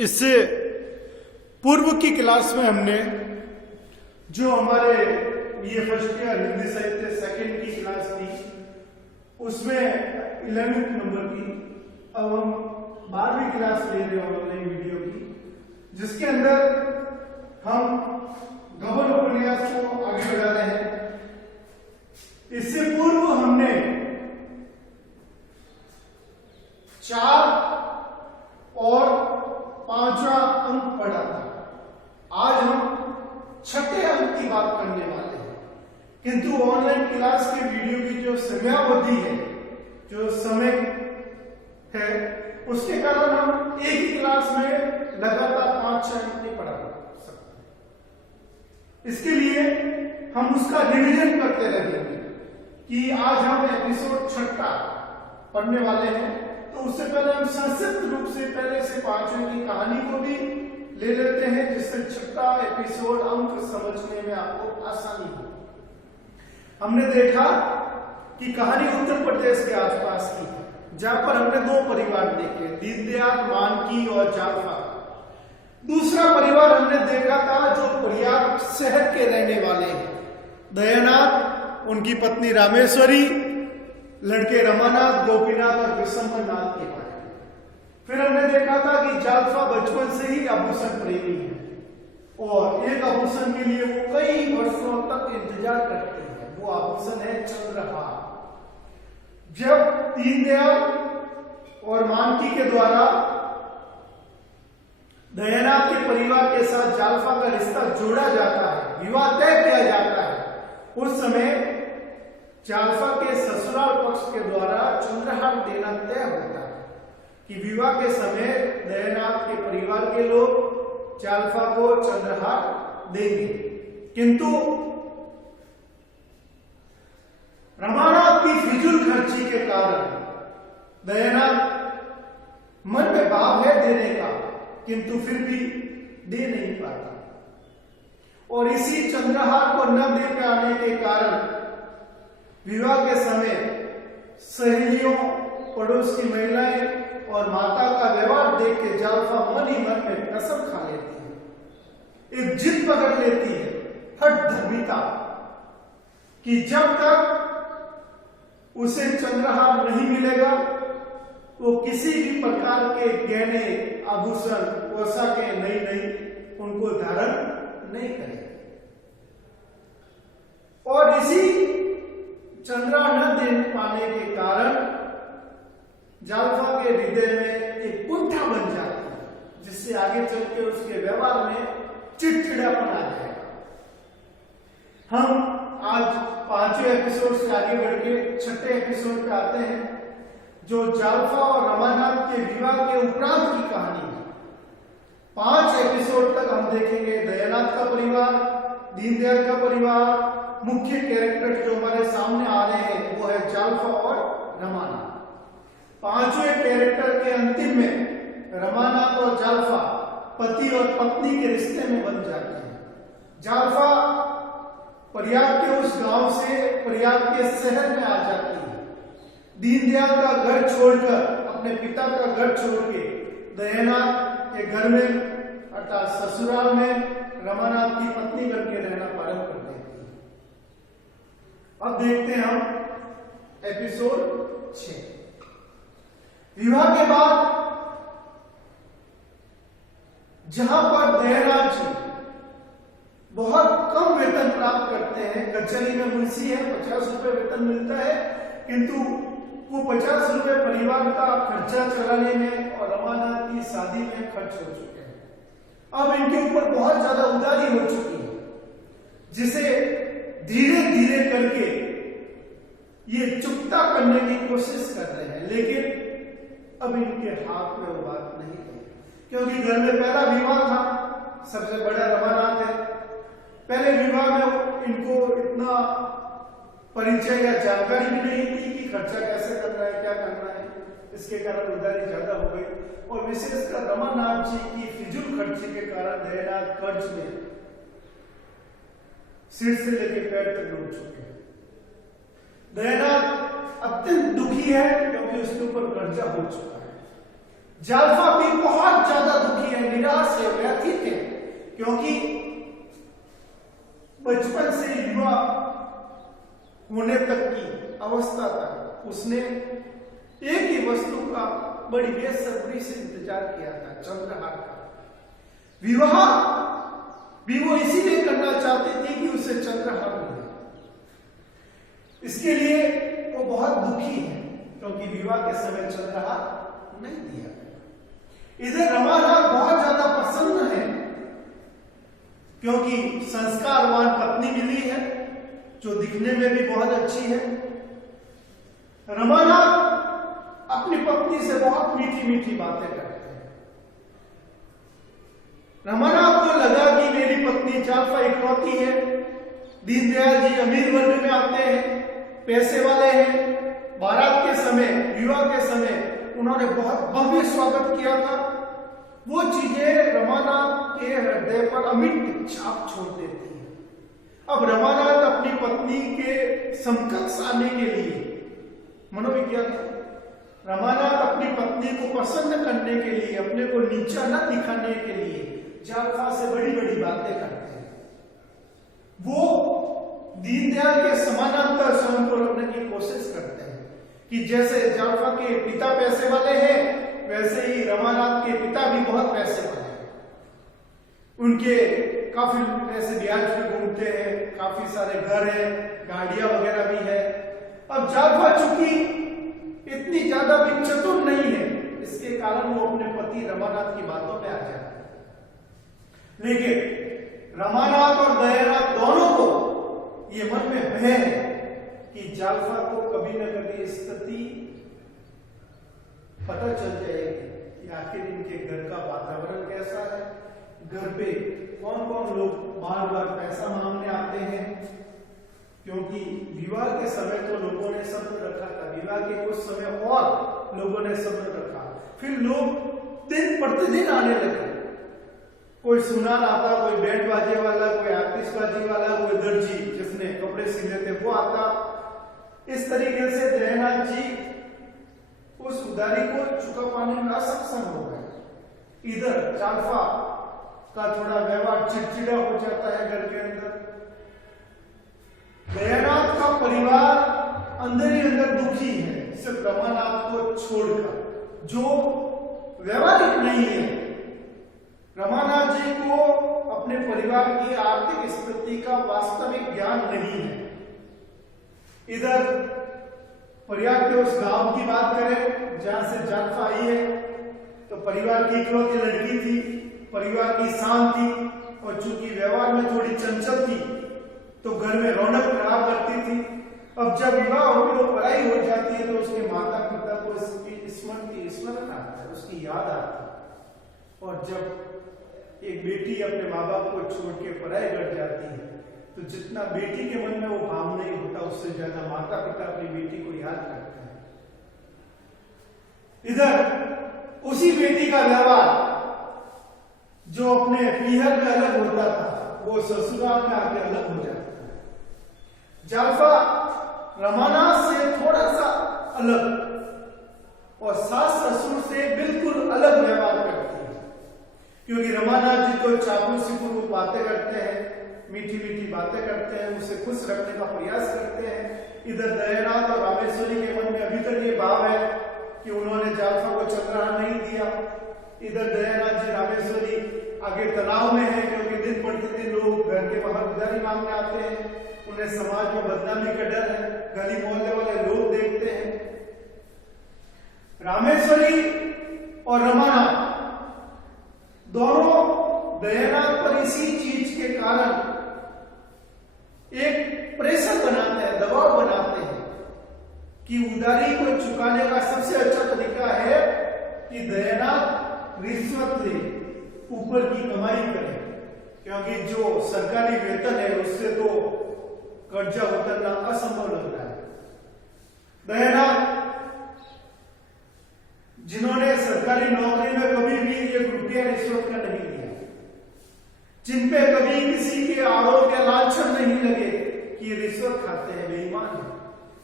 इससे पूर्व की क्लास में हमने जो हमारे ये फर्स्ट ईयर हिंदी साहित्य सेकंड की क्लास थी उसमें 11th नंबर की, अब हम 12वीं क्लास ले रहे हैं ऑनलाइन वीडियो की, जिसके अंदर हम गबन उपन्यास को आगे बढ़ा रहे हैं। इससे पूर्व हमने 4 और 5वां अंक पढ़ा था। आज हम 6ठे अंक की बात करने वाले हैं, किंतु ऑनलाइन क्लास के वीडियो की जो समयावधि है, जो समय है, उसके कारण हम एक ही क्लास में लगातार 5-6 अंक नहीं पढ़ा सकते। इसके लिए हम उसका रिवीजन करते रहेंगे कि आज हम एपिसोड 6 पढ़ने वाले हैं, तो उससे पहले हम संक्षिप्त रूप से पहले से 5वें की कहानी को भी ले लेते हैं, जिससे 6ठा एपिसोड अंक समझने में आपको आसानी हो। हमने देखा कि कहानी उत्तर प्रदेश के आसपास की है, जहां पर हमने 2 परिवार देखे, दीनदयाल, मानकी और जालफा। दूसरा परिवार हमने देखा था जो प्रयाग शहर के रहने वाले हैं, दयानाथ, उनकी पत्नी रामेश्वरी, लड़के रमानाथ, गोपीनाथ और विशंबरनाथ के बारे में। फिर हमने देखा था कि जालफा बचपन से ही आभूषण प्रेमी है और एक आभूषण के लिए वो कई वर्षों तक इंतजार करते हैं, वो आभूषण है चंद्रहार। जब दीनदयाल और मानकी के द्वारा दयानाथ के परिवार के साथ जालफा का रिश्ता जोड़ा जाता है, विवाह तय किया जाता है, उस समय जालफा के ससुराल पक्ष के द्वारा चंद्रहार देना तय होता है कि विवाह के समय दयानाथ के परिवार के लोग जालफा को चंद्रहार देंगे। किंतु रमानाथ की फिजूल खर्ची के कारण दयानाथ मन में भाव है देने का, किंतु फिर भी दे नहीं पाता, और इसी चंद्रहार को न दे पाने के कारण विवाह के समय सहेलियों, पड़ोस की महिलाएं और माता का व्यवहार देख के जालफा मन ही मन में कसम खा लेती है, एक जिद पकड़ लेती है, हठ धर्मिता, कि जब तक उसे चंद्रहार नहीं मिलेगा वो किसी भी प्रकार के गहने, आभूषण, पोशाकें नई उनको धारण नहीं करेगा। और इसी चंद्रहार न दे पाने के कारण जालफा के हृदय में एक कुंठा बन जाती है, जिससे आगे चल के उसके व्यवहार में चिड़चिड़ापन आ जाएगा। हम आज 5वें एपिसोड से आगे बढ़ के 6ठे एपिसोड पे आते हैं, जो जालफा और रमानाथ के विवाह के उपरांत की कहानी है। 5 एपिसोड तक हम देखेंगे दयानाथ का परिवार, दीनदयाल का परिवार। मुख्य कैरेक्टर जो हमारे सामने आ रहे हैं वो है जालफा और रमानाथ। 5वें कैरेक्टर के अंतिम में रमानाथ और जालफा पति और पत्नी के रिश्ते में बन जाते हैं। जालफा प्रयाग के उस गांव से प्रयाग के शहर में आ जाती है। दीनदयाल का घर छोड़कर, अपने पिता का घर छोड़ के दयानाथ के घर में अर्थात ससुराल में रमानाथ की पत्नी करके रहना प्रारंभ कर देती है। अब देखते हैं हम एपिसोड 6। विवाह के बाद जहां पर दयानाथ जी बहुत कम वेतन प्राप्त करते हैं, कचहरी में मुंशी है, 50 रुपए वेतन मिलता है, किंतु वो 50 रुपए परिवार का खर्चा चलाने में और रमानाथ की शादी में खर्च हो चुके हैं। अब इनके ऊपर बहुत ज्यादा उधारी हो चुकी है, जिसे धीरे धीरे करके ये चुकता करने की कोशिश कर रहे हैं, लेकिन अब इनके हाथ में वो बात नहीं है, क्योंकि घर में पहला विवाह था, सबसे बड़ा रमानाथ है। पहले विवाह में इनको इतना परिचय या जानकारी भी नहीं थी कि खर्चा कैसे करना है, क्या करना है, इसके कारण उधारी ज्यादा हो गई। और विशेषकर रमानाथ जी की फिजूल खर्ची के कारण दयानाथ कर्ज में सिर से लेकर पैर तक डूब चुके हैं। दयानाथ अत्यंत दुखी है क्योंकि उसके ऊपर कर्जा हो चुका है। जालफा भी बहुत ज्यादा दुखी है, होने तक की अवस्था तक उसने एक ही वस्तु का बड़ी बेसब्री से इंतजार किया था, चंद्रहार का। विवाह भी वो इसीलिए करना चाहती थी कि उसे चंद्रहार मिले। इसके लिए वो बहुत दुखी है क्योंकि विवाह के समय चंद्रहार नहीं दिया। इधर रमानाथ बहुत ज्यादा प्रसन्न है क्योंकि संस्कारवान पत्नी मिली है जो दिखने में भी बहुत अच्छी है। रमानाथ अपनी पत्नी से बहुत मीठी मीठी बातें करते हैं। रमानाथ को लगा कि मेरी पत्नी जालपा इकलौती है। दीनदयाल जी अमीर वर्ग में आते हैं, पैसे वाले हैं। बारात के समय, विवाह के समय उन्होंने बहुत भव्य स्वागत किया था। वो चीजें रमानाथ के हृदय पर अमिट छाप छोड़ देती है। अब रमानाथ अपनी पत्नी के समकक्ष आने के लिए मनोविज्ञान, रमानाथ अपनी पत्नी को प्रसन्न करने के लिए, अपने को नीचा न दिखाने के लिए जालपा से बड़ी बड़ी बातें करते हैं। वो दीनदयाल के समानांतर स्वयं को रखने की कोशिश करते हैं कि जैसे जालपा के पिता पैसे वाले हैं वैसे ही रमानाथ के पिता भी बहुत पैसे वाले हैं। उनके काफी पैसे ब्याज पे घूमते हैं, काफी सारे घर है, गाड़ियां वगैरह भी है। अब जालपा चूंकि इतनी ज्यादा भी चतुर नहीं है, इसके कारण वो अपने पति रमानाथ की बातों पे आ जाता है। लेकिन रमानाथ और दयानाथ दोनों को ये मन में भय है कि जालपा को कभी न कभी स्थिति पता चल जाएगी कि आखिर इनके घर का वातावरण कैसा है, घर पे कौन कौन लोग बार बार पैसा मांगने आते हैं। क्योंकि विवाह के समय तो लोगों ने सब्र रखा था, विवाह के कुछ समय और लोगों ने सब्र रखा, फिर लोग दिन प्रतिदिन आने लगे। कोई सुनार आता, कोई बैंड बाजे वाला, कोई आतिशबाजी वाला, कोई दर्जी जिसने कपड़े सिलते थे वो आता। इस तरीके से दयानाथ जी उस उधारी को चुका पाने में असक्षम हो गए। इधर जालपा का थोड़ा व्यवहार चिड़चिड़ा हो जाता है घर के अंदर। दयानाथ का परिवार अंदर ही अंदर दुखी है, सिर्फ रमानाथ को छोड़कर जो व्यवहारिक नहीं है। रमानाथ जी को अपने परिवार की आर्थिक स्थिति का वास्तविक ज्ञान नहीं है। इधर प्रयाग के उस गांव की बात करें जहां से जालपा आई है, तो परिवार की इकलौती लड़की थी, परिवार की शान थी, और चूंकि व्यवहार में थोड़ी चंचल थी तो घर में रौनक रहा करती थी। अब जब विवाह हो पढ़ाई हो जाती है तो उसके माता पिता को इसकी स्मरण आता है, उसकी याद आती है। और जब एक बेटी अपने माँ बाप को छोड़ के पढ़ाई कर जाती है तो जितना बेटी के मन में वो भाव नहीं होता, उससे ज्यादा माता पिता अपनी बेटी को याद करते हैं। इधर उसी बेटी का व्यवहार जो अपने पीहर में अलग होता था वो ससुराल में आके अलग हो जाता है। जालपा रमानाथ से थोड़ा सा अलग और सास ससुर से बिल्कुल अलग व्यवहार करती है, क्योंकि रमानाथ जी तो चापलूसीपूर्वक बातें करते हैं, मीठी मीठी बातें करते हैं, उसे खुश रखने का प्रयास करते हैं। इधर दयानाथ और रामेश्वरी के मन में अभी तक ये भाव है कि उन्होंने जालपा को चंद्रहार नहीं दिया। इधर दयानाथ जी रामेश्वरी आगे तनाव में है क्योंकि दिन प्रतिदिन लोग घर के बाहर उधारी मांगने आते हैं, उन्हें समाज में बदनामी का डर है, गली मोहल्ले वाले लोग देखते हैं। रामेश्वरी और रमानाथ दोनों दयानाथ पर इसी चीज के कारण एक प्रेशर बनाते हैं, दबाव बनाते हैं कि उधारी को चुकाने का सबसे अच्छा तरीका है कि दयानाथ रिश्वत ले, ऊपर की कमाई करें, क्योंकि जो सरकारी वेतन है उससे तो कर्जा उतरना असंभव लग रहा है। दयानाथ जिन्होंने सरकारी नौकरी में कभी भी एक रुपया रिश्वत का नहीं लिया, जिन पे कभी किसी के आरोप या लांछन नहीं लगे कि ये रिश्वत खाते हैं, बेईमान है,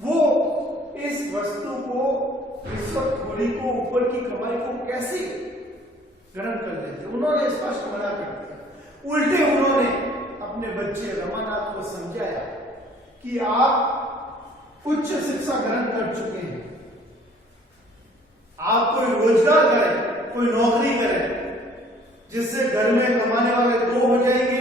वो इस वस्तु को, रिश्वतखोरी को, ऊपर की कमाई को कैसे ग्रहण कर लेते? उन्होंने स्पष्ट मना कर दिया। उल्टे उन्होंने अपने बच्चे रमानाथ को समझाया कि आप उच्च शिक्षा ग्रहण कर चुके हैं। आप कोई रोजगार करें, कोई नौकरी करें जिससे घर में कमाने वाले दो हो जाएंगे,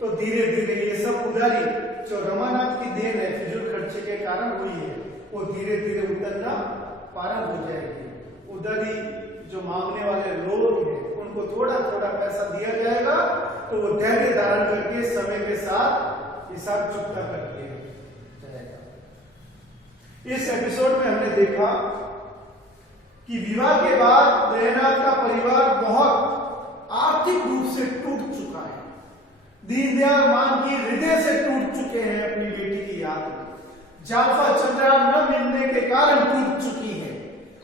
तो धीरे धीरे ये सब उधारी जो रमानाथ की देन है फिजूल खर्चे के कारण हुई है, वो धीरे धीरे उतरना प्रारंभ हो जाएगी। उधारी जो मांगने वाले लोग हैं उनको थोड़ा थोड़ा पैसा दिया जाएगा, तो वो धैर्य धारण करके समय के साथ हिसाब चुकता करके जाएगा। इस एपिसोड में हमने देखा कि विवाह के बाद दयानाथ का परिवार बहुत आर्थिक रूप से टूट चुका है। दीनदयाल मांझी हृदय से टूट चुके हैं अपनी बेटी की याद में। जाफा चंद्रा न मिलने के कारण टूट चुकी है।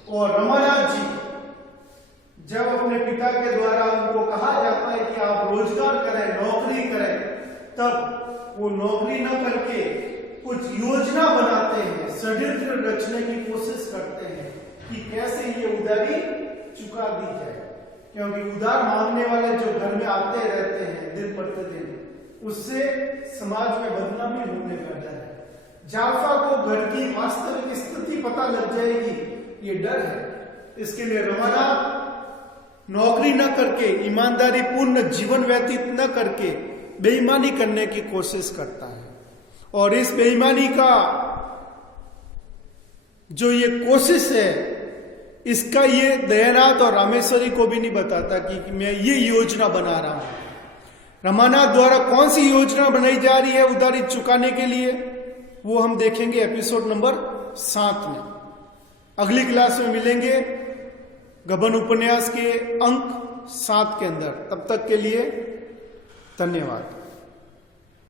और रमानाथ जी जब अपने पिता के द्वारा उनको कहा जाता है कि आप रोजगार करें, नौकरी करें, तब वो नौकरी न करके कुछ योजना बनाते हैं, षड्यंत्र रचने की कोशिश करते हैं कि कैसे ये उधारी चुका दी जाए, क्योंकि उधार मांगने वाले जो घर में आते रहते हैं दिन प्रतिदिन, उससे समाज में बदनामी होने का डर है। जाफा को घर की वास्तविक स्थिति पता लग जाएगी, ये डर है। इसके लिए रमानाथ नौकरी न करके, ईमानदारी पूर्ण जीवन व्यतीत न करके बेईमानी करने की कोशिश करता है। और इस बेईमानी का जो ये कोशिश है, इसका ये दयानाथ और रामेश्वरी को भी नहीं बताता कि मैं ये योजना बना रहा हूं। रमानाथ द्वारा कौन सी योजना बनाई जा रही है उधारी चुकाने के लिए, वो हम देखेंगे एपिसोड नंबर 7 में। अगली क्लास में मिलेंगे गबन उपन्यास के अंक 7 के अंदर। तब तक के लिए धन्यवाद।